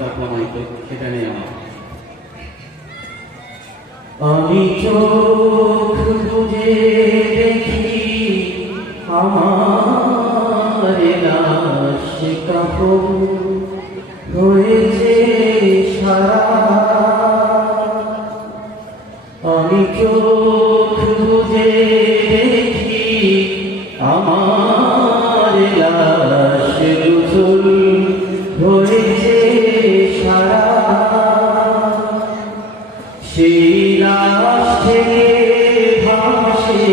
যা প্রমাণিত সেটা নিয়ে আমার আমি চোখ বুঝে দেখি আমার লাশ কাফন হয়েছে সারা। আমি চোখ বুঝে দেখি আমার লাশ গোসল হয়েছে সারা। সেই লাশ থেকে ভাসে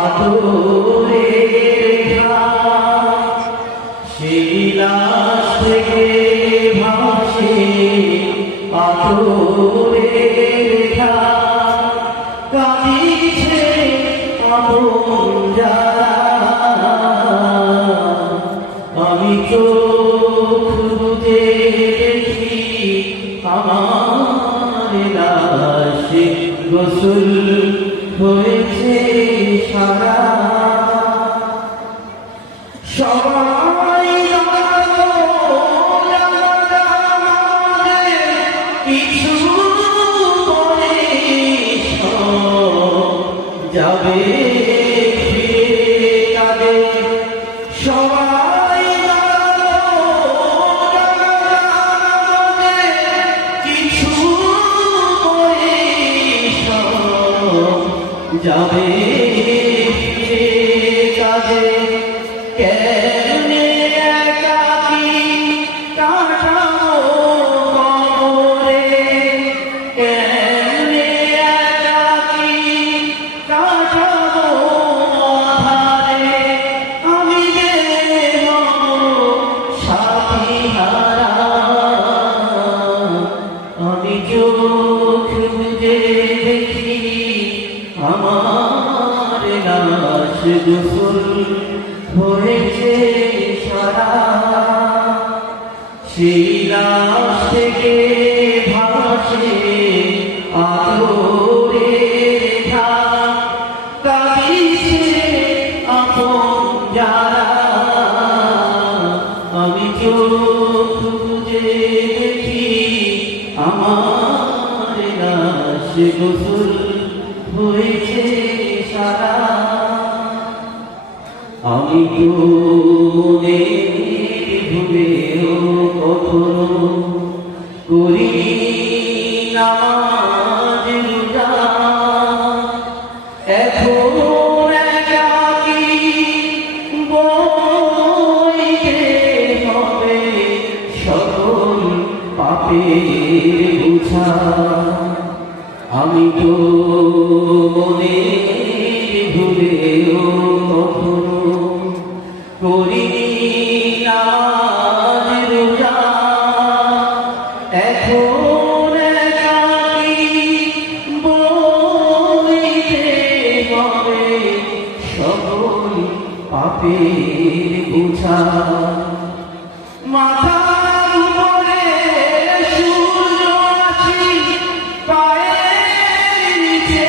আদরের ঘাট, সেই লাশ থেকে ভাসে আদরের ঘাট। কাঁদিছে আপন যারা, আমি চোখ বুজে দেখি আমার লাশ গোসল হয়েছে সারা। সবাই কিছু পরে যাবে কাঁদে। সবাই কিছু পরে যাবে কাজে। কেমনে একাকী কাটাবো কবরে, কেমনে একাকী কাটাবো আধারে। আমি যে সাথী হারা, আমি চোখ বুজে দেখি আমার লাশ গোসল হয়েছে সারা। সেই লাশ থেকে ভাসে আদরের ঘাট, কাঁদিছে আপন যারা। আমি চোখ বুজে দেখি আমার লাশ গোসল হয়েছে সারা। আমি মনে ভুলেও কখনো করি নামাজ রোজা। এখন একাকী বইতে হবে সকল পাপের বোঝা। আমি তো মনে ভুলেও কখনো করিনি নামাজ রোজা। এখন একাকী বইতে হবে সকল পাপের বোঝা। মাথার উপরে সূর্য আছি, পায়ের নিচে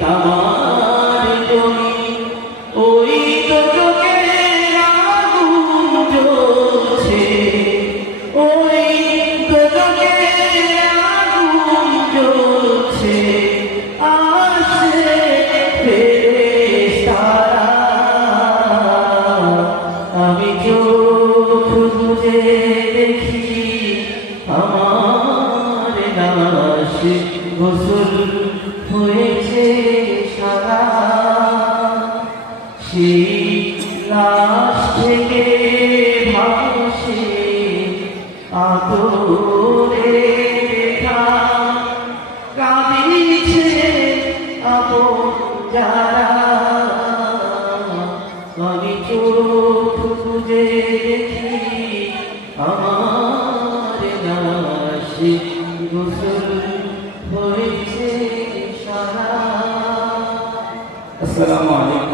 তামার জমি। ওই তো চোখের আগুন জ্বলছে, ওই তো চোখের আগুন জ্বলছে। আসছে ফেরেশতারা, আমি চোখ বুজে দেখি আমার লাশ গোসল হয়েছে সারা। সেই লাশ থেকে ভাসে আদরের ঘাট, কাঁদিছে আপন যারা। আমি চোখ বুজে দেখি আমার লাশ গোসল হয়েছে সারা। আসসালামু আলাইকুম।